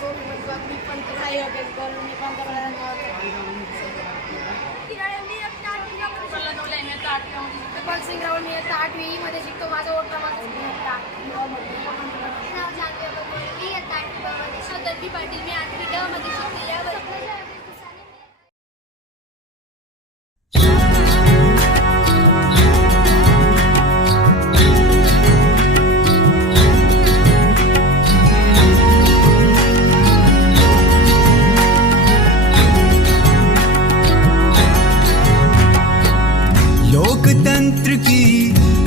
मी पंतप्रधान करून मी पंतप्रधान गोपाल सिंग मी आता आठवीमध्ये. शिकतो माझा वोट क्रमांक मी आठवी पाटील मी आठवी ड मध्ये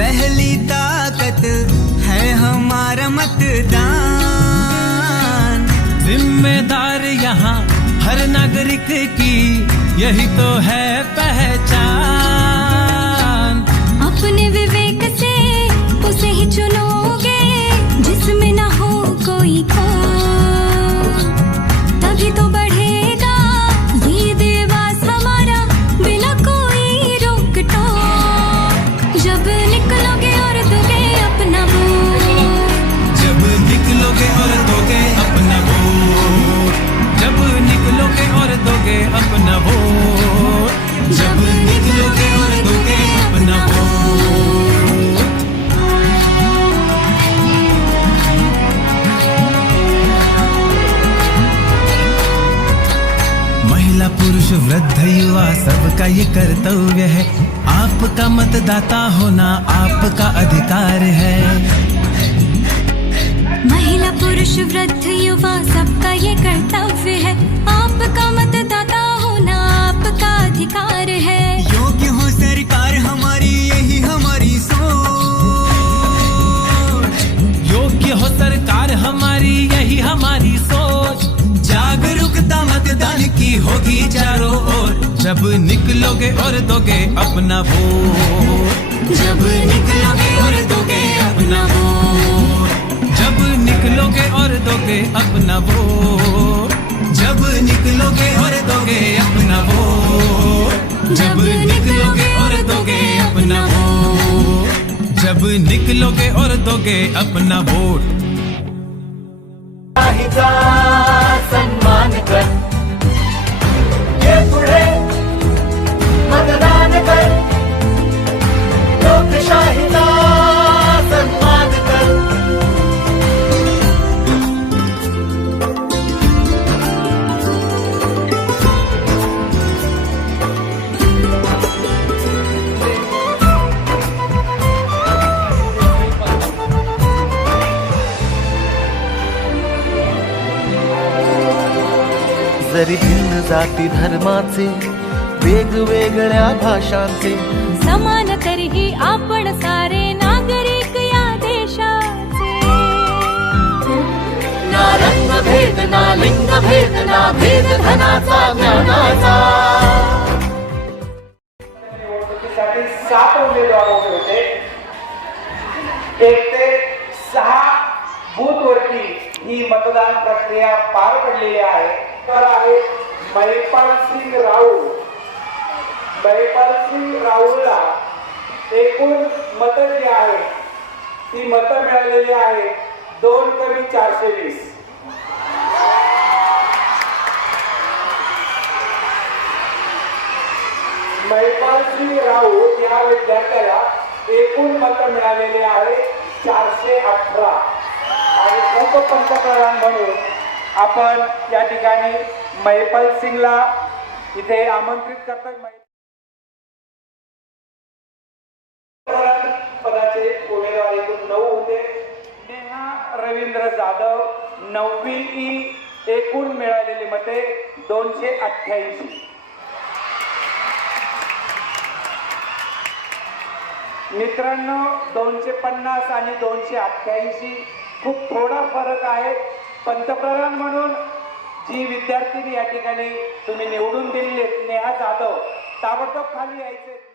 पहली ताकत है हमारा मतदान। जिम्मेदार यहाँ हर नागरिक की यही तो है पहचान। पुरुष वृद्ध युवा सबका ये कर्तव्य है। आपका मतदाता होना आपका अधिकार है। महिला पुरुष वृद्ध युवा सबका ये कर्तव्य है। आपका जब निकलोगे और दोगे अपना वो। जब निकलोगे और दोगे अपना वो। जब निकलोगे और दोगे अपना वो। जब निकलोगे और दोगे अपना वो। जब निकलोगे और दोगे अपना वो। जब निकलोगे और दोगे अपना वोट जरी भिन्न जाती धर्माचे वेगवेगळ्या भाषांचे. समान तरीही आपण सारे नागरिक या देशाचे. ना रंग भेद ना लिंग भेद ना भेद धनाचा ज्ञानाचा. निवडणुकीसाठी सात उमेदवार होते. एक ते सहा बूथ वरती ही मतदान प्रक्रिया पार पडलेली आहे. तर आहे महिपाल सिंग राऊळ. महिपाल सिंग राऊळला एकूण मतं जी आहेत ती मतं मिळालेली आहेत दोन कमी चारशे वीस. महिपाल सिंग राऊत या विद्यार्थ्याला एकूण मतं मिळालेली आहे चारशे अठरा. आणि उपपंतप्रधान म्हणून आपण या ठिकाणी महिपाल सिंगला इथे आमंत्रित करतात पदाचे उमेदवार एकूण नऊ होते. नेहा रवींद्र जाधव नववी ई एकूण मिळालेली मते दोनशे अठ्ठ्याऐंशी. मित्रांनो दोनशे पन्नास आणि दोनशे अठ्ठ्याऐंशी खूप थोडा फरक आहे. पंतप्रधान म्हणून जी विद्यार्थिनी या ठिकाणी तुम्ही निवडून दिलेली आहेत, नेहा जाधव ताबडतोब खाली यायचे.